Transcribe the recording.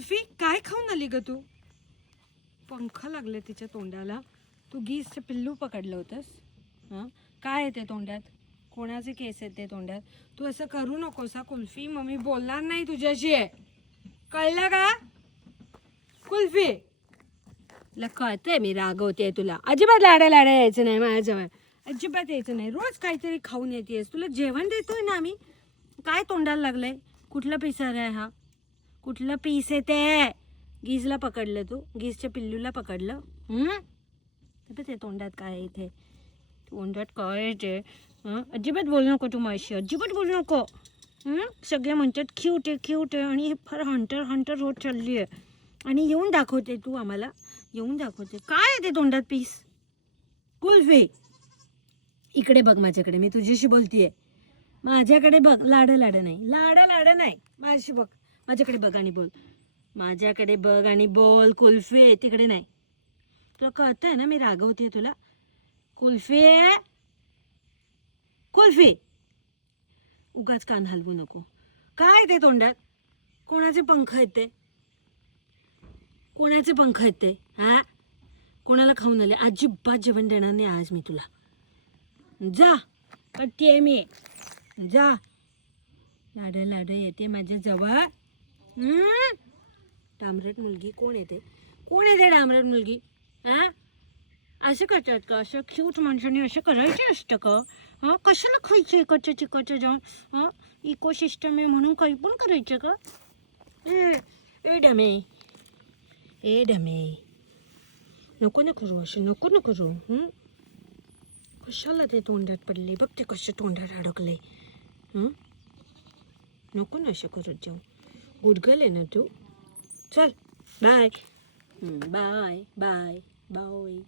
कुल्फी काय खाऊन आली ग तू? पंख लागले तिच्या तोंडाला. तू गीसचं पिल्लू पकडलं होतंस. हां, काय येते तोंडात? कोणाचे केस येते तोंडात? तू असं करू नकोस हा कुल्फी. मम्मी बोलणार नाही तुझ्याशी. कळलं का कुल्फी? तुला कळतंय मी रागवते तुला. अजिबात लाडा यायचं नाही माझ्याजवळ. अजिबात यायचं नाही. रोज काहीतरी खाऊन येतेस. तुला जेवण देतोय ना आम्ही. काय तोंडाला लागलंय? कुठला पिसर आहे हा? कुठलं पीस येते? गीजला पकडलं तू? गीजच्या पिल्लूला पकडलं? ते तोंडात काय आहे इथे? तोंडात काय येते? अजिबात बोलू नको तू माझ्याशी. अजिबात बोलू नको. सगळे म्हणतात क्यूट आहे क्यूट आहे आणि फार हंटर हंटर होत चालली आहे. आणि येऊन दाखवते तू आम्हाला. येऊन दाखवते काय आहे ते तोंडात पीस? कुल्फी इकडे बघ माझ्याकडे. मी तुझ्याशी बोलतीये. माझ्याकडे बघ. लाड नाही. लाड नाही. माझ्याशी बघ. माझ्याकडे बघ आणि बोल. माझ्याकडे बघ आणि बोल. कुल्फी आहे तिकडे नाही. तुला कळतंय ना मी रागवते तुला? कुल्फी आहे. कुल्फी उगाच कान हलवू नको. काय ते तोंडात? कोणाचे पंख आहेत ते? कोणाचे पंख आहेत ते? हा, कोणाला खाऊन आले? अजिबात जेवण देणार नाही आज मी तुला. जा पट्टी आहे मी. जा. लाड येते माझ्या जवळ. डांबरट मुलगी कोण येते? कोण येते डांबरट मुलगी? हा, असं करतात का? असं क्यूट माणसाने असं करायचं असतं का? हां, कशाला खायचं इकडचं चिकडचं जाऊन? हां, इकोसिस्टम आहे म्हणून काही पण करायचं का? ए डमे, ए डमे, नको ना करू असं. नको ना करू. कशाला ते तोंडात पडले? बघ ते कसं तोंडात अडकले. नको ना असं करत जाऊ. गुडगल आहे ना तू. चल बाय. Bye bye bye.